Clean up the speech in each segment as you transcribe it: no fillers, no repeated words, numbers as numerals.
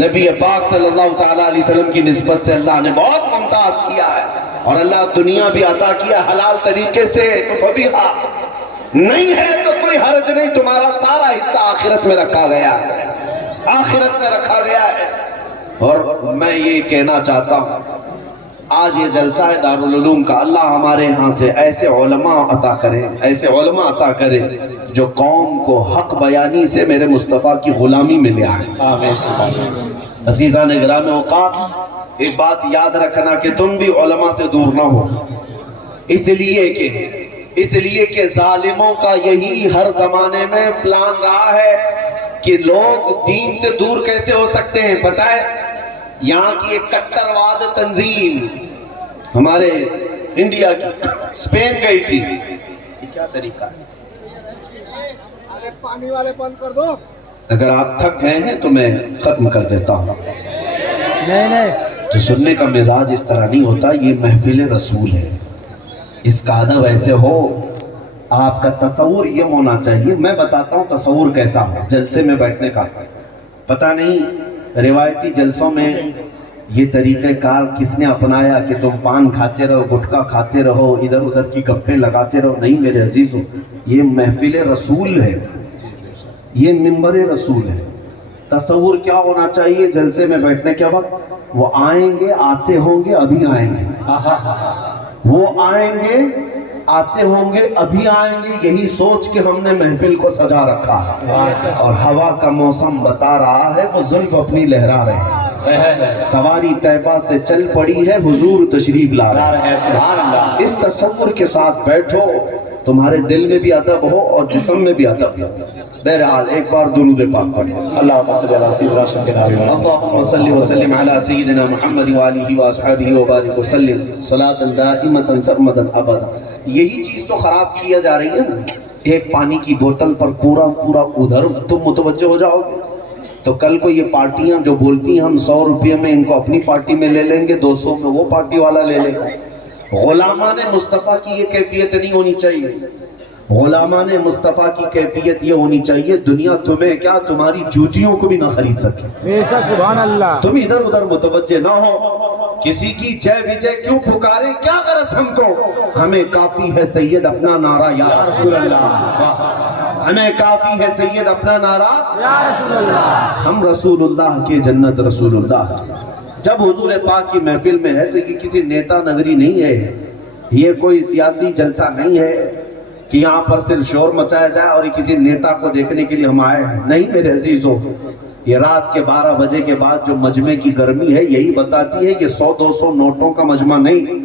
نبی پاک صلی اللہ تعالیٰ علیہ وسلم کی نسبت سے اللہ نے بہت ممتاز کیا ہے، اور اللہ دنیا بھی عطا کیا حلال طریقے سے، تو فبیہا نہیں ہے تو کوئی حرج نہیں، تمہارا سارا حصہ آخرت میں رکھا گیا ہے، آخرت میں رکھا گیا ہے۔ اور میں یہ کہنا چاہتا ہوں، آج یہ جلسہ ہے دارالعلوم کا، اللہ ہمارے ہاں سے ایسے علماء عطا کرے، ایسے علماء عطا کرے جو قوم کو حق بیانی سے میرے مصطفیٰ کی غلامی میں لے آئے۔ آمین۔ عزیزان گرامی اوقات، ایک بات یاد رکھنا کہ تم بھی علماء سے دور نہ ہو، اس لیے کہ ظالموں کا یہی ہر زمانے میں پلان رہا ہے کہ لوگ دین سے دور کیسے ہو سکتے ہیں۔ پتہ ہے یہاں کی ایک کٹرواد تنظیم ہمارے انڈیا کی اسپین گئی تھی، یہ کیا طریقہ ہے؟ پانی والے بند کر دو۔ اگر آپ تھک گئے ہیں تو میں ختم کر دیتا ہوں۔ نہیں تو سننے کا مزاج اس طرح نہیں ہوتا، یہ محفل رسول ہے، اس کا ادب ایسے ہو، آپ کا تصور یہ ہونا چاہیے۔ میں بتاتا ہوں تصور کیسا ہو جلسے میں بیٹھنے کا۔ پتہ نہیں روایتی جلسوں میں یہ طریقہ کار کس نے اپنایا کہ تم پان کھاتے رہو، گٹکا کھاتے رہو، ادھر ادھر کی گپیں لگاتے رہو۔ نہیں میرے عزیزو، یہ محفل رسول ہے، یہ منبر رسول ہے۔ تصور کیا ہونا چاہیے جلسے میں بیٹھنے کے وقت؟ وہ آئیں گے، آتے ہوں گے، ابھی آئیں گے، وہ آئیں گے، آتے ہوں گے، ابھی آئیں گے، یہی سوچ کے ہم نے محفل کو سجا رکھا ہے۔ اور ہوا کا موسم بتا رہا ہے، وہ زلف اپنی لہرا رہے ہیں، سواری طیبہ سے چل پڑی ہے، حضور تشریف لا رہے ہیں۔ اس تصور کے ساتھ بیٹھو، تمہارے دل میں بھی ادب ہو اور جسم میں بھی ادب ہو۔ بہرحال ایک بار درود پاک پڑھیں۔ اللہم صلی علی سیدنا محمد اللہم صلی وسلم علی سیدنا محمد وآلہ وآصحابہ وبارک وسلم صلاۃ دائمۃ سرمدا ابدا۔ یہی چیز تو خراب کیا جا رہی ہے نا، ایک پانی کی بوتل پر پورا ادھر تم متوجہ ہو جاؤ گے تو کل کو یہ پارٹیاں جو بولتی ہیں ہم 100 روپے میں ان کو اپنی پارٹی میں لے لیں گے، 200 میں وہ پارٹی والا لے لیں گے۔ غلامان مصطفیٰ کی یہ کیفیت نہیں ہونی چاہیے، غلامان مصطفیٰ کی کیفیت یہ ہونی چاہیے دنیا تمہیں کیا تمہاری جوتیوں کو بھی نہ خرید سکے۔ بے شک، سبحان اللہ۔ تم ادھر ادھر متوجہ نہ ہو، کسی کی جے وجے کیوں پکارے، کیا غرض ہم کو، ہمیں کافی ہے سید اپنا نعرہ یا رسول اللہ، ہمیں کافی ہے سید اپنا نعرہ یا رسول اللہ۔ ہم رسول اللہ کے، جنت رسول اللہ کی۔ جب حضور پاک کی محفل میں ہے تو یہ کسی نیتا نگری نہیں ہے، یہ کوئی سیاسی جلسہ نہیں ہے کہ یہاں پر صرف شور مچایا جائے اور یہ کسی نیتا کو دیکھنے کے لیے ہم آئے ہیں۔ نہیں میرے عزیزو، یہ رات کے 12 بجے کے بعد جو مجمع کی گرمی ہے یہی بتاتی ہے کہ 100-200 نوٹوں کا مجمع نہیں،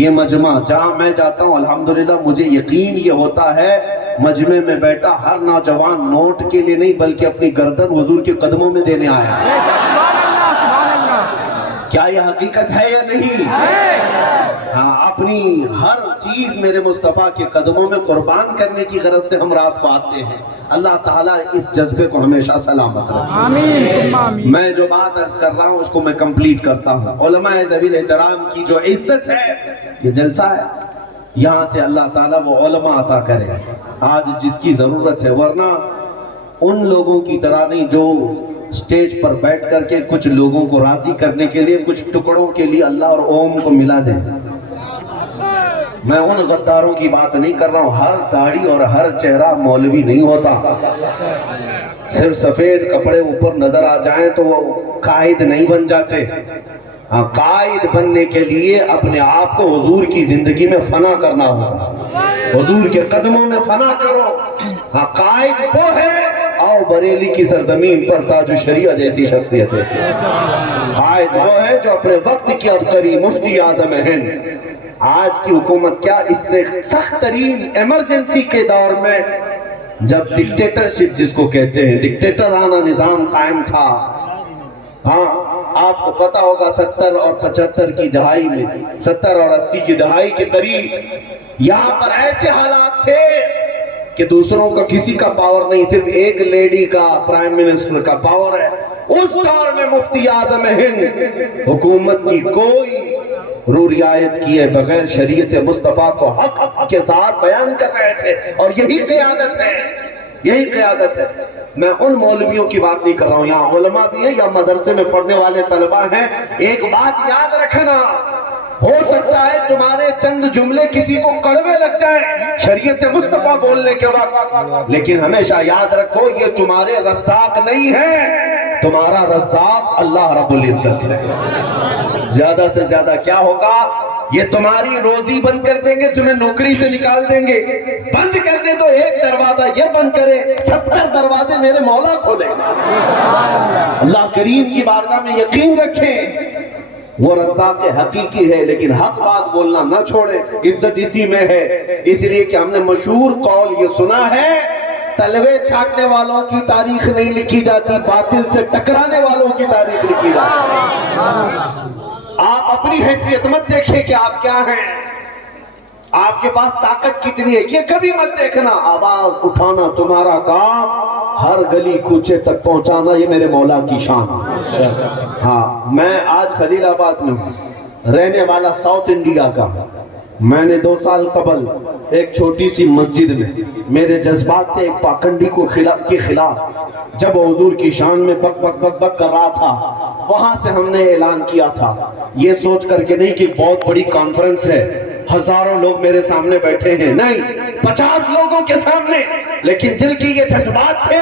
یہ مجمع جہاں میں جاتا ہوں الحمدللہ مجھے یقین یہ ہوتا ہے مجمع میں بیٹھا ہر نوجوان نوٹ کے لیے نہیں بلکہ اپنی گردن حضور کے قدموں میں دینے آیا ہے۔ بے شک، سبحان اللہ، سبحان اللہ۔ کیا یہ حقیقت ہے یا نہیں؟ ہاں، اپنی ہر چیز میرے مصطفیٰ کے قدموں میں قربان کرنے کی غرض سے ہم رات کو آتے ہیں۔ اللہ تعالیٰ اس جذبے کو ہمیشہ سلامت رکھے۔ آمین ثم آمین۔ میں جو بات عرض کر رہا ہوں اس کو میں کمپلیٹ کرتا ہوں۔ علماء ذوی الاحترام کی جو عزت ہے، یہ جلسہ ہے، یہاں سے اللہ تعالیٰ وہ علماء عطا کرے آج جس کی ضرورت ہے، ورنہ ان لوگوں کی طرح نہیں جو سٹیج پر بیٹھ کر کے کچھ لوگوں کو راضی کرنے کے لیے کچھ ٹکڑوں کے لیے اللہ اور اوم کو ملا دیں۔ میں ان غداروں کی بات نہیں کر رہا ہوں، ہر داڑھی اور ہر چہرہ مولوی نہیں ہوتا، صرف سفید کپڑے اوپر نظر آ جائیں تو وہ قائد نہیں بن جاتے۔ ہاں، قائد بننے کے لیے اپنے آپ کو حضور کی زندگی میں فنا کرنا ہوگا، حضور کے قدموں میں فنا کرو۔ ہاں، قائد وہ ہے، آؤ بریلی کی سرزمین پر تاج الشریعہ جیسی شخصیت ہے۔ قائد وہ ہے جو اپنے وقت کی عبقری مفتی اعظم ہند، آج کی حکومت کیا اس سے سخت ترین ایمرجنسی کے دور میں جب ڈکٹیٹرشپ جس کو کہتے ہیں ڈکٹیٹرانہ نظام قائم تھا، ہاں آپ کو پتا ہوگا 70 اور 75 کی دہائی میں، 70 اور 80 کی دہائی کے قریب یہاں پر ایسے حالات تھے کہ دوسروں کا کسی کا پاور نہیں، صرف ایک لیڈی کا پرائم منسٹر کا پاور ہے۔ اس دور میں مفتی اعظم ہند حکومت کی کوئی رو رعایت کیے بغیر شریعت مصطفیٰ کو حق کے ساتھ بیان کر رہے تھے، اور یہی قیادت ہے، یہی قیادت ہے۔ میں ان مولویوں کی بات نہیں کر رہا ہوں، یہاں علماء بھی ہیں یا مدرسے میں پڑھنے والے طلباء ہیں. ایک بات یاد رکھنا، ہو سکتا ہے تمہارے چند جملے کسی کو کڑوے لگ جائیں شریعت مصطفیٰ بولنے کے وقت، لیکن ہمیشہ یاد رکھو یہ تمہارے رزاق نہیں ہے، تمہارا رزاق اللہ رب العزت ہے. زیادہ سے زیادہ کیا ہوگا، یہ تمہاری روزی بند کر دیں گے، تمہیں نوکری سے نکال دیں گے. بند کر دیں تو ایک دروازہ یہ بند کرے، 70 دروازے میرے مولا کھولے. اللہ کریم کی بارگاہ میں یقین رکھیں، وہ رزاق حقیقی ہے، لیکن حق بات بولنا نہ چھوڑیں. عزت اسی میں ہے. اس لیے کہ ہم نے مشہور قول یہ سنا ہے، تلوے چھاٹنے والوں کی تاریخ نہیں لکھی جاتی، باطل سے ٹکرانے والوں کی تاریخ لکھی جاتی. آپ اپنی حیثیت مت دیکھیں کہ آپ کیا ہیں، آپ کے پاس طاقت کتنی ہے، یہ کبھی مت دیکھنا. آواز اٹھانا تمہارا کام، ہر گلی کوچے تک پہنچانا یہ میرے مولا کی شان. ہاں، میں آج خلیل آباد میں ہوں، رہنے والا ساؤتھ انڈیا کا. میں نے 2 سال قبل ایک چھوٹی سی مسجد میں میرے جذبات تھے ایک پاکنڈی کے خلاف، جب حضور کی شان میں بک بک بک بک کر رہا تھا، وہاں سے ہم نے اعلان کیا تھا، یہ سوچ کر کے نہیں کہ بہت بڑی کانفرنس ہے، ہزاروں لوگ میرے سامنے بیٹھے ہیں، نہیں، 50 لوگوں کے سامنے، لیکن دل کی یہ جذبات تھے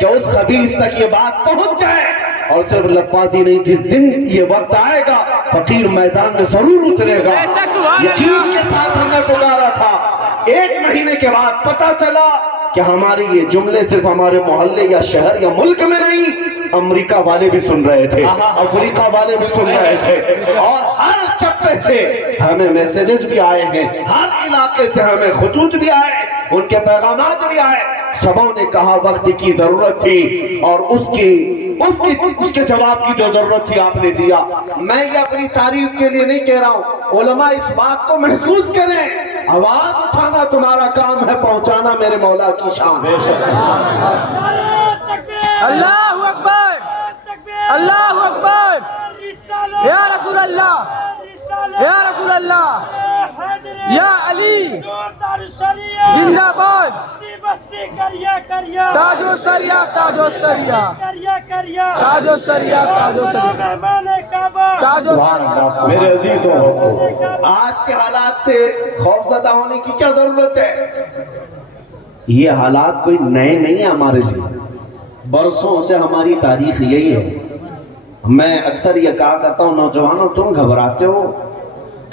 کہ اس خبیث تک یہ بات پہنچ جائے. اور صرف لفظی نہیں، جس دن یہ وقت آئے گا فقیر میدان میں ضرور اترے گا. یقین کے ساتھ ہم نے پکارا تھا. 1 مہینے کے بعد پتا چلا کہ ہمارے یہ جملے صرف ہمارے محلے یا شہر یا ملک میں نہیں، امریکہ والے بھی سن رہے تھے، افریقہ والے بھی سن رہے تھے، اور ہر چپے سے ہمیں میسیجز بھی آئے ہیں، ہر علاقے سے ہمیں خطوط بھی آئے، ان کے پیغامات بھی آئے. سبوں نے کہا وقت کی ضرورت تھی اور اس کے جواب کی جو ضرورت تھی آپ نے دیا. میں یہ اپنی تعریف کے لیے نہیں کہہ رہا ہوں، علماء اس بات کو محسوس کریں، آواز اٹھانا تمہارا کام ہے، پہنچانا میرے مولا کی شان. اللہ اکبر، اللہ اکبر، یا رسول اللہ، یا رسول اللہ، یا علی زندہ باد، تاج و سریا، تاج و سریا، تاج و سریا، تاج و سریا، تاج و سریا. میرے عزیزوں، آج کے حالات سے خوف زدہ ہونے کی کیا ضرورت ہے؟ یہ حالات کوئی نئے نہیں ہیں ہمارے لیے، برسوں سے ہماری تاریخ یہی ہے. میں اکثر یہ کہا کرتا ہوں، نوجوانوں تم گھبراتے ہو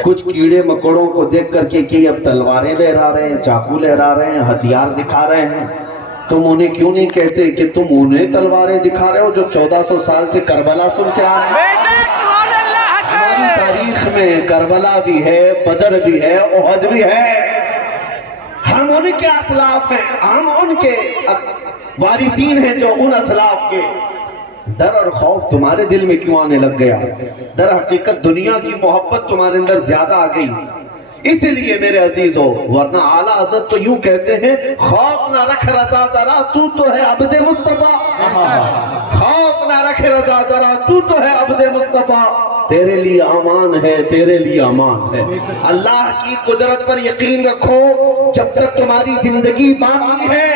کچھ کیڑے مکوڑوں کو دیکھ کر کے کہ اب تلواریں لہرا رہے ہیں، چاقو لہرا رہے ہیں، ہتھیار دکھا رہے ہیں. تم انہیں کیوں نہیں کہتے کہ تم انہیں تلواریں دکھا رہے ہو جو 1400 سال سے کربلا سنتے آ رہے ہیں؟ ہماری تاریخ میں کربلا بھی ہے، بدر بھی ہے، احد بھی ہے. ہم ان کے اسلاف ہیں، ہم ان کے وارثین ہیں جو ان اسلاف کے. ڈر اور خوف تمہارے دل میں کیوں آنے لگ گیا؟ در حقیقت دنیا کی محبت تمہارے اندر زیادہ آ گئی. اس لیے میرے عزیزو، ورنہ اعلیٰ حضرت تو یوں کہتے ہیں، خوف نہ رکھ رضا ذرا، تو ہے عبد مصطفیٰ. خوف نہ رکھ رضا ذرا، تو ہے عبد مصطفیٰ. تیرے لیے امان ہے، تیرے لیے امان ہے. اللہ کی قدرت پر یقین رکھو، جب تک تمہاری زندگی باقی ہے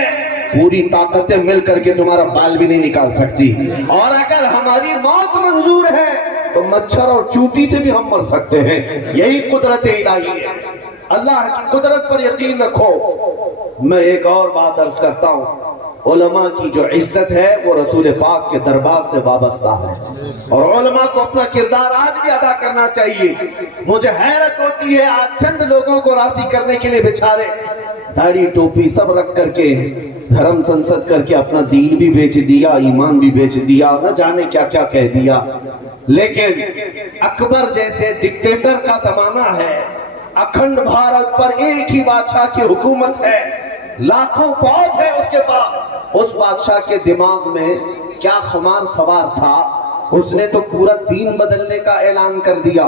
پوری طاقتیں مل کر کے تمہارا بال بھی نہیں نکال سکتی. اور اگر ہماری موت منظور ہے تو مچھر اور چوٹی سے بھی ہم مر سکتے ہیں. یہی قدرت الہی ہے. اللہ کی قدرت پر یقین رکھو. میں ایک اور بات عرض کرتا ہوں، علماء کی جو عزت ہے وہ رسول پاک کے دربار سے وابستہ ہے، اور علماء کو اپنا کردار آج بھی ادا کرنا چاہیے. مجھے حیرت ہوتی ہے، آج چند لوگوں کو راضی کرنے کے لیے بیچارے داڑھی ٹوپی سب رکھ کر کے دھرم سنسد کر کے اپنا دین بھی بیچ دیا، ایمان بھی بیچ دیا، نہ جانے کیا کیا کہہ دیا. لیکن اکبر جیسے ڈکٹیٹر کا زمانہ ہے، اکھنڈ بھارت پر ایک ہی بادشاہ کی حکومت ہے، لاکھوں فوج ہے اس کے پاس. اس بادشاہ کے دماغ میں کیا خمار سوار تھا، اس نے تو پورا دین بدلنے کا اعلان کر دیا.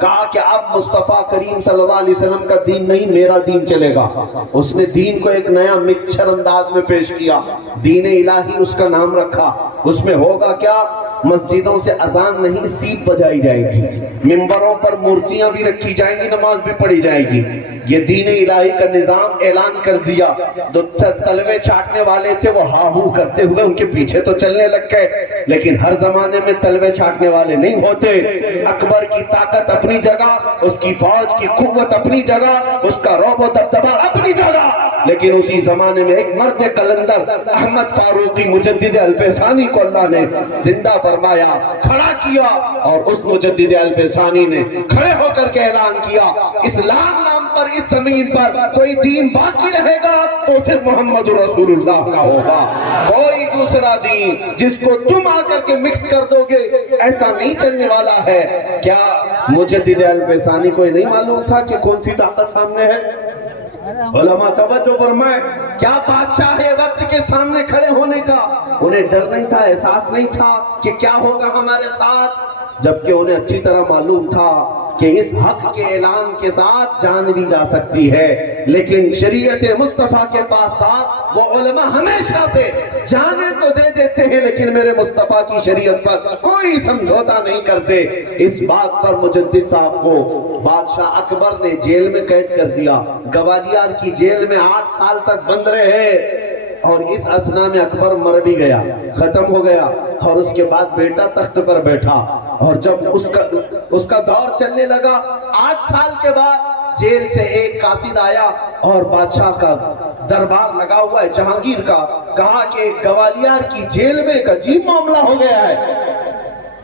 کہا کہ اب مصطفیٰ کریم صلی اللہ علیہ وسلم کا دین نہیں، میرا دین چلے گا. اس نے دین کو ایک نیا مکسچر انداز میں پیش کیا، دین الہی اس کا نام رکھا. اس میں ہوگا کیا مسجدوں سے اذان نہیں سیٹ بجائی جائے گی، منبروں پر مورتیاں بھی رکھی جائیں گی، نماز بھی پڑھی جائے گی۔ یہ دین الہی کا نظام اعلان کر دیا۔ جو تلوے چاٹنے والے تھے وہ ہاں ہو کرتے ہوئے ان کے پیچھے تو چلنے لگ گئے، لیکن ہر زمانے میں تلوے چاٹنے والے نہیں ہوتے۔ اکبر کی طاقت اپنی جگہ، اس کی فوج کی قوت اپنی جگہ، اس کا رعب و دبدبہ اپنی جگہ، لیکن اسی زمانے میں ایک مرد قلندر احمد فاروقی مجدد الفسانی کو اللہ نے زندہ فرمایا، کھڑا کیا، اور اس مجدد الفسانی نے کھڑے ہو کر کے اعلان کیا، اسلام نام پر اس زمین پر کوئی دین باقی رہے گا تو صرف محمد رسول اللہ کا ہوگا۔ کوئی دوسرا دین جس کو تم آ کر کے مکس کر دو گے ایسا نہیں چلنے والا ہے۔ کیا مجدد الفسانی کو نہیں معلوم تھا کہ کون سی طاقت سامنے ہے؟ علماء توجہ فرمائے، کیا بادشاہ وقت کے سامنے کھڑے ہونے کا انہیں ڈر نہیں تھا، احساس نہیں تھا کہ کیا ہوگا ہمارے ساتھ؟ جبکہ انہیں اچھی طرح معلوم تھا کہ اس حق کے اعلان کے ساتھ جان بھی جا سکتی ہے، لیکن شریعت مصطفیٰ کے پاس تھا۔ وہ علماء ہمیشہ سے جانیں تو دے دیتے ہیں لیکن میرے مصطفیٰ کی شریعت پر کوئی سمجھوتا نہیں کرتے۔ اس بات پر مجدد صاحب کو بادشاہ اکبر نے جیل میں قید کر دیا، گوالیار کی جیل میں 8 سال تک بند رہے، اور اس اسنا میں اکبر مر بھی گیا، ختم ہو گیا، اور اس کے بعد بیٹا تخت پر بیٹھا، اور جب اس کا دور چلنے لگا، 8 سال کے بعد جیل سے ایک قاصد آیا اور بادشاہ کا دربار لگا ہوا ہے جہانگیر کا، کہا کہ گوالیار کی جیل میں ایک عجیب معاملہ ہو گیا ہے۔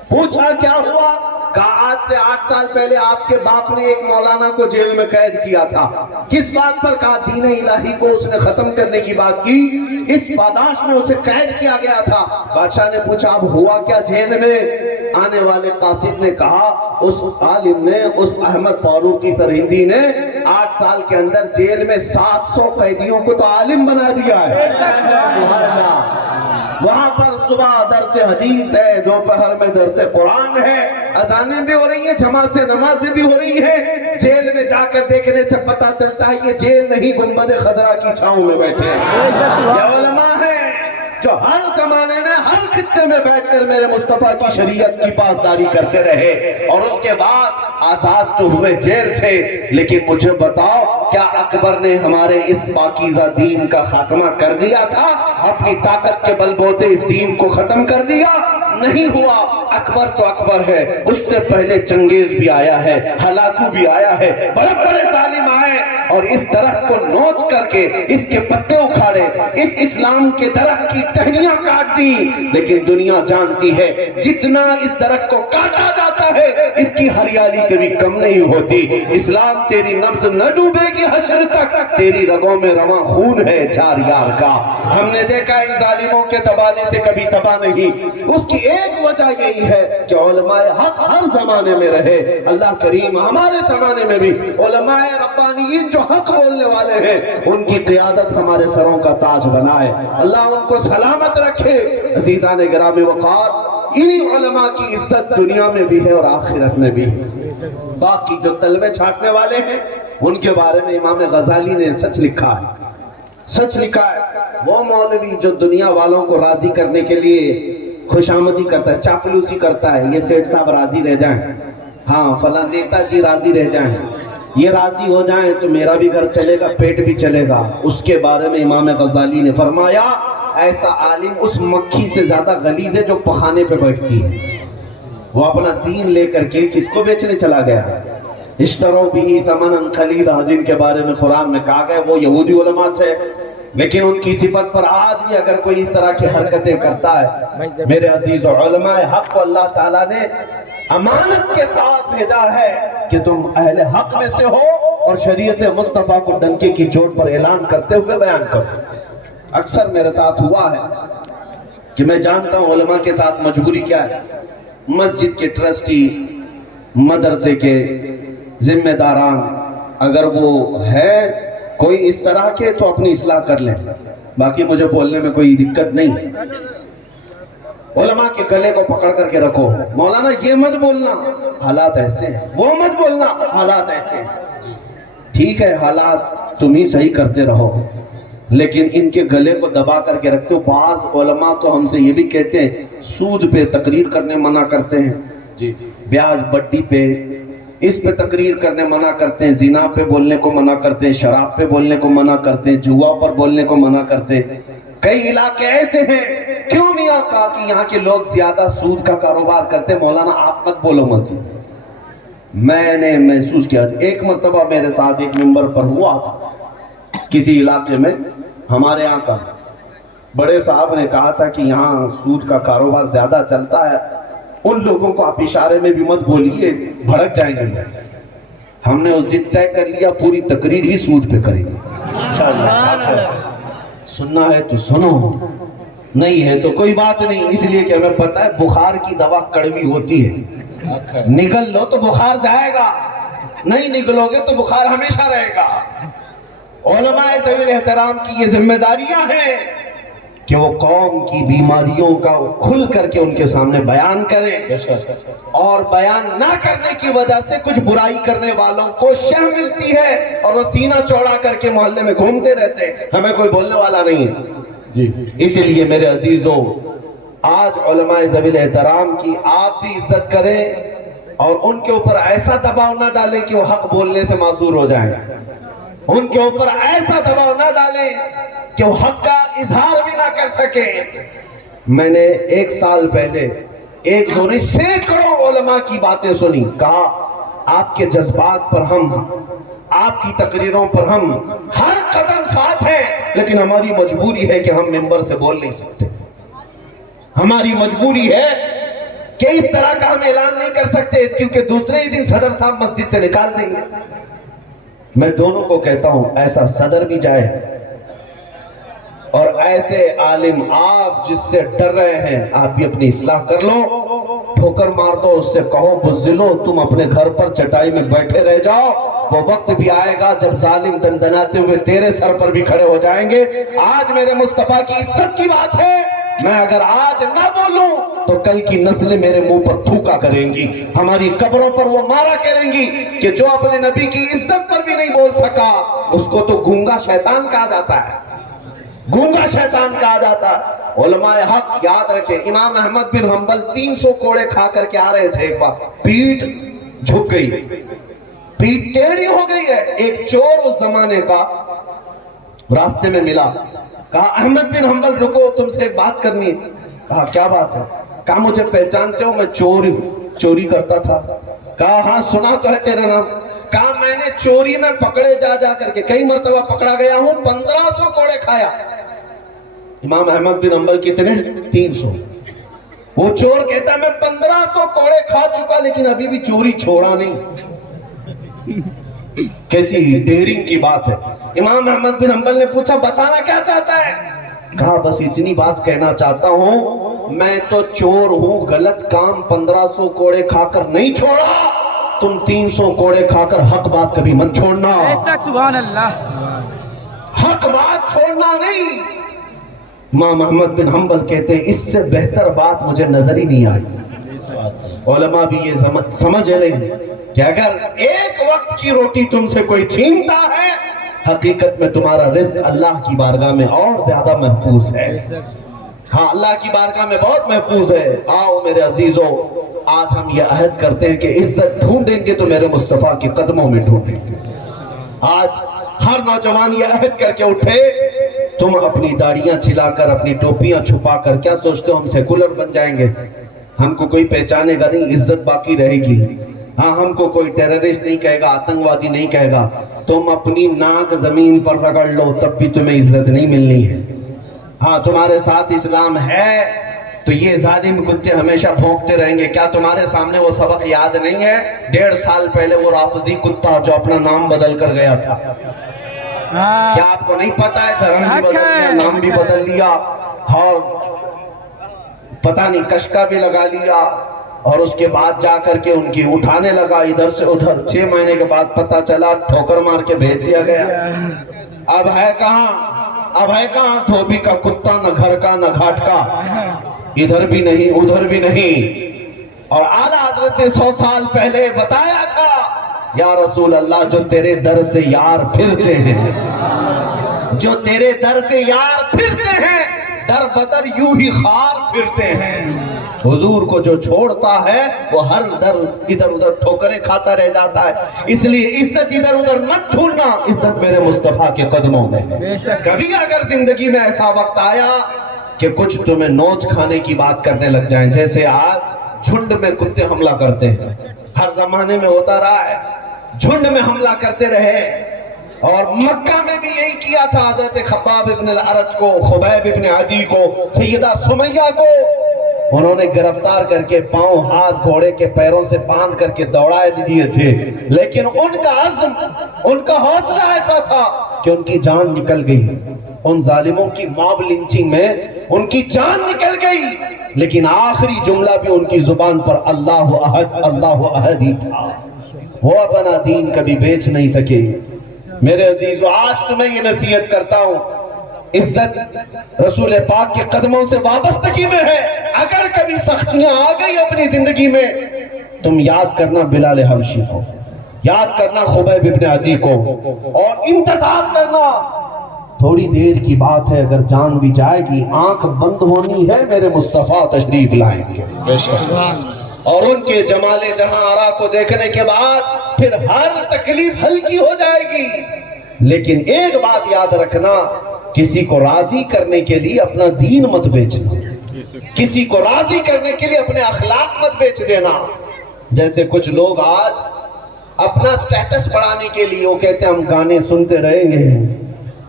پوچھا کیا ہوا؟ کہا آج سے 8 سال پہلے آپ کے باپ نے ایک مولانا کو جیل میں قید کیا تھا۔ کس بات پر؟ کہا دین الہی کو اس نے ختم کرنے کی بات کی، اس پاداش میں اسے قید کیا گیا تھا۔ بادشاہ نے پوچھا اب ہوا کیا جیل میں؟ آنے والے قاصد نے کہا اس عالم نے، اس احمد فاروقی سرہندی نے 8 سال کے اندر جیل میں 700 قیدیوں کو تو عالم بنا دیا ہے۔ سبحان اللہ۔ وہاں پر صبح درس حدیث ہے، دوپہر میں درس قرآن ہے، اذانیں بھی ہو رہی ہیں، جماعت سے نمازیں بھی ہو رہی ہیں۔ جیل میں جا کر دیکھنے سے پتہ چلتا ہے کہ جیل نہیں، گنبد خضرا کی چھاؤں میں بیٹھے ہیں۔ یہ علماء ہیں جو ہر زمانے میں ہر خطے میں بیٹھ کر میرے مصطفیٰ کی شریعت کی پاسداری کرتے رہے، اور اس کے بعد آزاد تو ہوئے جیل سے۔ لیکن مجھے بتاؤ، کیا اکبر نے ہمارے اس پاکیزہ دین کا خاتمہ کر دیا تھا؟ اپنی طاقت کے بل بوتے اس دین کو ختم کر دیا؟ نہیں ہوا۔ اکبر تو اکبر ہے، اس سے پہلے چنگیز بھی آیا ہے، ہلاکو بھی آیا ہے، بڑے بڑے ظالم آئے اور اس درخت کو نوچ کر کے اس کے پتے اکھاڑے، اس اسلام کے درخت کی ٹہنیاں کاٹ دی۔ لیکن دنیا جانتی ہے جتنا اس درخت کو کاٹا جاتا ہے اس کی ہریالی کبھی کم نہیں ہوتی۔ اسلام تیری نبض نہ ڈوبے گی حشر تک، تیری رگوں میں رواں خون ہے چار یار کا۔ ہم نے دیکھا ان ظالموں کے دبانے سے کبھی دبا نہیں۔ اس کی ایک وجہ یہی ہے کہ علماء حق ہر زمانے میں رہے۔ اللہ کریم ہمارے زمانے میں بھی علماء ربانیین جو حق بولنے والے ہیں ان کی قیادت ہمارے سروں کا تاج بنائے۔ اللہ ان کو سلامت رکھے۔ عزیزان گرامی وقار، انہی علماء کی عزت دنیا میں بھی ہے اور آخرت میں بھی ہے۔ باقی جو تلوے چھاٹنے والے ہیں ان کے بارے میں امام غزالی نے سچ لکھا ہے، سچ لکھا ہے۔ وہ مولوی جو دنیا والوں کو راضی کرنے کے لیے خوش آمدی کرتا ہے، چاپلوسی کرتا ہے، یہ سیٹھ صاحب راضی رہ جائیں، ہاں فلاں نیتا جی راضی رہ جائیں، یہ راضی ہو جائیں تو میرا بھی گھر چلے گا، پیٹ بھی چلے گا۔ اس کے بارے میں امام غزالی نے فرمایا ایسا عالم اس مکھی سے زیادہ غلیظ ہے جو پخانے پہ بیٹھتی ہے۔ وہ اپنا دین لے کر کے کس کو بیچنے چلا گیا؟ اشتروا به ثمنا قلیلا، جن کے بارے میں قرآن میں کہا گیا وہ یہودی علماء تھے، لیکن ان کی صفت پر آج بھی اگر کوئی اس طرح کی حرکتیں کرتا ہے، میرے عزیز علماء حق کو اللہ تعالیٰ نے امانت کے ساتھ بھیجا ہے کہ تم اہل حق میں سے ہو اور شریعت مصطفیٰ کو ڈنکے کی چوٹ پر اعلان کرتے ہوئے بیان کرو۔ اکثر میرے ساتھ ہوا ہے کہ میں جانتا ہوں علماء کے ساتھ مجبوری کیا ہے۔ مسجد کے ٹرسٹی، مدرسے کے ذمہ داران اگر وہ ہے کوئی اس طرح کے تو اپنی اصلاح کر لیں، باقی مجھے بولنے میں کوئی دقت نہیں۔ علماء کے گلے کو پکڑ کر کے رکھو، مولانا یہ مت بولنا، حالات ایسے ہیں، وہ مت بولنا، حالات ایسے ہیں۔ ٹھیک ہے، حالات تم ہی صحیح کرتے رہو، لیکن ان کے گلے کو دبا کر کے رکھتے ہو. بعض علماء تو ہم سے یہ بھی کہتے ہیں سود پہ تقریر کرنے منع کرتے ہیں, بیاج بٹی پہ, اس پہ تقریر کرنے منع کرتے ہیں, زنا پہ بولنے کو منع کرتے ہیں, شراب پہ بولنے کو منع کرتے ہیں, جوا پر بولنے کو منع کرتے ہیں. کئی علاقے ایسے ہیں, کیوں میاں کہا کہ یہاں کے لوگ زیادہ سود کا کاروبار کرتے ہیں, مولانا آپ مت بولو مسجد. میں نے محسوس کیا, ایک مرتبہ میرے ساتھ ایک ممبر پر ہوا کسی علاقے میں, ہمارے یہاں کا بڑے صاحب نے کہا تھا کہ یہاں سود کا کاروبار زیادہ چلتا ہے, ان لوگوں کو آپ اشارے میں بھی مت بولیے, بھڑک جائیں گے. ہم نے اس دن طے کر لیا پوری تقریر ہی سود پہ کریں گے انشاءاللہ. سننا ہے تو سنو, نہیں ہے تو کوئی بات نہیں, اس لیے کہ ہمیں پتہ ہے بخار کی دوا کڑوی ہوتی ہے, نگل لو تو بخار جائے گا, نہیں نگلو گے تو بخار ہمیشہ رہے گا. علماء ذوی الاحترام کی یہ ذمہ داریاں ہیں کہ وہ قوم کی بیماریوں کا کھل کر کے ان کے سامنے بیان کریں, اور بیان نہ کرنے کی وجہ سے کچھ برائی کرنے والوں کو شہ ملتی ہے اور وہ سینہ چوڑا کر کے محلے میں گھومتے رہتے ہیں, ہمیں کوئی بولنے والا نہیں ہے. اسی لیے میرے عزیزوں, آج علماء ذوی الاحترام کی آپ بھی عزت کریں اور ان کے اوپر ایسا دباؤ نہ ڈالیں کہ وہ حق بولنے سے معذور ہو جائیں, ان کے اوپر ایسا دباؤ نہ ڈالیں کہ وہ حق کا اظہار بھی نہ کر سکے. میں نے ایک سال پہلے ایک دو نہیں سینکڑوں علماء کی باتیں سنی, کہا آپ کے جذبات پر ہم, آپ کی تقریروں پر ہم ہر قدم ساتھ ہیں, لیکن ہماری مجبوری ہے کہ ہم ممبر سے بول نہیں سکتے, ہماری مجبوری ہے کہ اس طرح کا ہم اعلان نہیں کر سکتے کیونکہ دوسرے ہی دن صدر صاحب مسجد سے نکال دیں گے. میں دونوں کو کہتا ہوں, ایسا صدر بھی جائے اور ایسے عالم آپ جس سے ڈر رہے ہیں آپ بھی اپنی اصلاح کر لو, ٹھوکر مار دو, اس سے کہو بزدلو تم اپنے گھر پر چٹائی میں بیٹھے رہ جاؤ, وہ وقت بھی آئے گا جب ظالم دندناتے ہوئے تیرے سر پر بھی کھڑے ہو جائیں گے. آج میرے مصطفیٰ کی عزت کی بات ہے, میں اگر آج نہ بولوں تو کل کی نسلیں میرے منہ پر تھوکا کریں گی, ہماری قبروں پر وہ مارا کریں گی کہ جو اپنے نبی کی عزت پر بھی نہیں بول سکا اس کو تو گونگا شیطان کہا جاتا ہے, گونگا شیطان کہا جاتا ہے. علماء حق یاد رکھیں, امام احمد بن حنبل 300 کوڑے کھا کر کے آ رہے تھے, ایک بار پیٹ جھک گئی, پیٹ ٹیڑھی ہو گئی ہے. ایک چور اس زمانے کا راستے میں ملا, کہا احمد بن حنبل رکو تم سے ایک بات کرنی ہے. کہا کیا بات ہے؟ کہا مجھے پہچانتے ہو, میں چوری کرتا تھا. کہا ہاں سنا تو ہے تیرا نام. کہا میں نے چوری میں پکڑے جا کر کے کئی مرتبہ پکڑا گیا ہوں, 1500 کوڑے کھایا. امام احمد بن حنبل کتنے؟ 300. وہ چور کہتا میں 1500 کوڑے کھا چکا لیکن ابھی بھی چوری چھوڑا نہیں. کیسی ڈیرنگ کی بات ہے. امام احمد بن حنبل نے پوچھا بتانا کیا چاہتا ہے؟ کہا بس اتنی بات کہنا چاہتا ہوں, میں تو چور ہوں, غلط کام 1500 کوڑے کھا کر نہیں چھوڑا, تم 300 کوڑے کھا کر حق بات کبھی مت چھوڑنا. سبحان اللہ, حق بات چھوڑنا نہیں. امام احمد بن حنبل کہتے ہیں اس سے بہتر بات مجھے نظر ہی نہیں آئی. علماء بھی یہ سمجھ لیں کہ اگر ایک وقت کی روٹی تم سے کوئی چھینتا ہے, حقیقت میں تمہارا رزق اللہ کی بارگاہ میں اور زیادہ محفوظ ہے. ہاں اللہ کی بارگاہ میں بہت محفوظ ہے. آؤ میرے عزیزوں, آج ہم یہ عہد کرتے ہیں کہ عزت ڈھونڈیں گے تو میرے مصطفیٰ کے قدموں میں ڈھونڈیں گے. آج ہر نوجوان یہ عہد کر کے اٹھے, تم اپنی داڑیاں چھلا کر اپنی ٹوپیاں چھپا کر کیا سوچتے ہو ہم سیکولر بن جائیں گے, ہم کو کوئی پہچانے گا نہیں, عزت باقی رہے گی. ہاں ہم کو کوئی ٹیررسٹ نہیں کہے گا, آتنکوادی نہیں کہے گا. تم اپنی ناک زمین پر رگڑ لو تب بھی تمہیں عزت نہیں ملنی ہے. ہاں تمہارے ساتھ اسلام ہے تو یہ ظالم کتے ہمیشہ بھونکتے رہیں گے. کیا تمہارے سامنے وہ سبق یاد نہیں ہے 1.5 سال پہلے وہ رافضی کتا جو اپنا نام بدل کر گیا تھا؟ کیا آپ کو نہیں پتا ہے دھرم بھی بدل لیا, نام بھی بدل لیا, اور پتہ نہیں کشکا بھی لگا لیا, اور اس کے بعد جا کر کے ان کی اٹھانے لگا ادھر سے ادھر. 6 مہینے کے بعد پتہ چلا ٹھوکر مار کے بھیج دیا گیا. اب ہے کہاں دھوبی کا کتا, نہ گھر کا نہ گھاٹ کا, ادھر بھی نہیں ادھر بھی نہیں. اور اعلیٰ حضرت نے 100 سال پہلے بتایا تھا یا رسول اللہ جو تیرے در سے یار پھرتے ہیں جو تیرے در سے یار پھرتے ہیں در بدر یوں ہی خار پھرتے ہیں. حضور کو جو چھوڑتا ہے وہ ہر در ادھر ادھر ٹھوکریں کھاتا رہ جاتا ہے. اس لیے عزت ادھر ادھر مت ڈھونڈنا, عزت میرے مصطفیٰ کے قدموں میں ہے. کبھی اگر زندگی میں ایسا وقت آیا کہ کچھ تمہیں نوچ کھانے کی بات کرنے لگ جائیں, جیسے آج جھنڈ میں کتے حملہ کرتے ہیں, ہر زمانے میں ہوتا رہا ہے, جھنڈ میں حملہ کرتے رہے, اور مکہ میں بھی یہی کیا تھا. حضرت خباب ابن الارت کو, خبیب ابن عدی کو, سیدہ سمیہ کو انہوں نے گرفتار کر کے پاؤں ہاتھ گھوڑے کے پیروں سے باندھ کر کے دوڑائے دیے تھے, لیکن ان کا عزم, ان کا حوصلہ ایسا تھا کہ ان کی جان نکل گئی. ان ظالموں کی ماب لنچنگ میں ان کی جان نکل گئی, لیکن آخری جملہ بھی ان کی زبان پر اللہ احد اللہ احد ہی تھا. وہ اپنا دین کبھی بیچ نہیں سکے. میرے عزیزو, آج تمہیں یہ نصیحت کرتا ہوں, عزت رسول پاک کے قدموں سے وابستگی میں ہے. اگر کبھی سختیاں آ گئی اپنی زندگی میں, تم یاد کرنا بلال حبشی کو, یاد کرنا خبیب ابن عدی کو, اور انتظار کرنا. تھوڑی دیر کی بات ہے, اگر جان بھی جائے گی, آنکھ بند ہونی ہے, میرے مصطفیٰ تشریف لائیں گے. اور ان کے جمال جہاں آرا کو دیکھنے کے بعد پھر ہر تکلیف ہلکی ہو جائے گی. لیکن ایک بات یاد رکھنا, کسی کو راضی کرنے کے لیے اپنا دین مت بیچنا, کسی کو راضی کرنے کے لیے اپنے اخلاق مت بیچ دینا. جیسے کچھ لوگ آج اپنا سٹیٹس بڑھانے کے لیے وہ کہتے ہیں ہم گانے سنتے رہیں گے,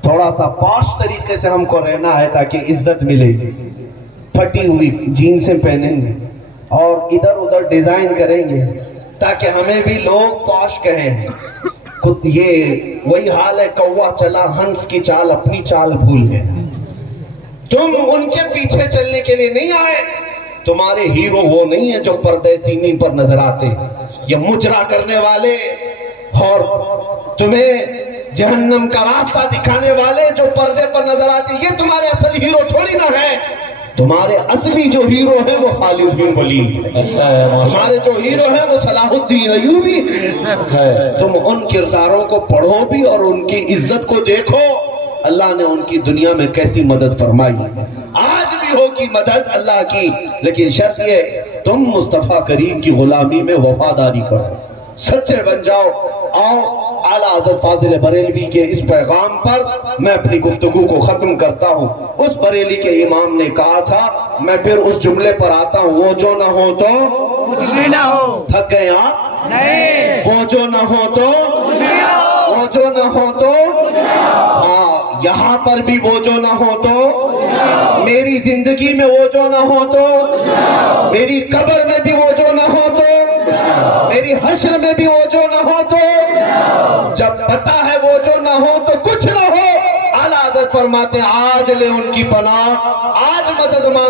تھوڑا سا پاش طریقے سے ہم کو رہنا ہے تاکہ عزت ملے گی, پھٹی ہوئی جینسیں پہنیں گے اور ادھر ادھر ڈیزائن کریں گے تاکہ ہمیں بھی لوگ پاش کہیں. یہ وہی حال ہے, کوا چلا ہنس کی چال, اپنی چال بھول گئے. تم ان کے پیچھے چلنے کے لیے نہیں آئے. تمہارے ہیرو وہ نہیں ہیں جو پردے سینے پر نظر آتے, یہ مجرا کرنے والے اور تمہیں جہنم کا راستہ دکھانے والے جو پردے پر نظر آتے, یہ تمہارے اصل ہیرو تھوڑی نہ ہے. تمہارے اصلی جو ہیرو ہیں وہ خالد بن ولید ہے, ہمارے جو ہیرو ہیں وہ صلاح الدین ایوبی ہے. تم ان کرداروں کو پڑھو بھی اور ان کی عزت کو دیکھو, اللہ نے ان کی دنیا میں کیسی مدد فرمائی. آج بھی ہوگی مدد اللہ کی, لیکن شرط یہ تم مصطفیٰ کریم کی غلامی میں وفاداری کرو, سچے بن جاؤ. آؤ اعلیٰ حضرت فاضل بریلوی کے اس پیغام پر میں اپنی گفتگو کو ختم کرتا ہوں. اس بریلی کے امام نے کہا تھا, میں پھر اس جملے پر آتا ہوں, وہ جو نہ ہو تو کچھ بھی نہ ہو. تھک گئے آپ؟ نہیں. وہ جو نہ ہو تو وہ جو نہ ہو تو, ہاں یہاں پر بھی وہ جو نہ ہو تو, میری زندگی میں وہ جو نہ ہو تو, میری قبر میں بھی وہ جو نہ ہو تو, میری حشر میں بھی وہ جو نہ ہو تو, جب پتہ ہے وہ جو نہ ہو تو کچھ نہ ہو. اعلیٰ حضرت فرماتے ہیں آج لے ان کی پناہ, آج مدد مانگ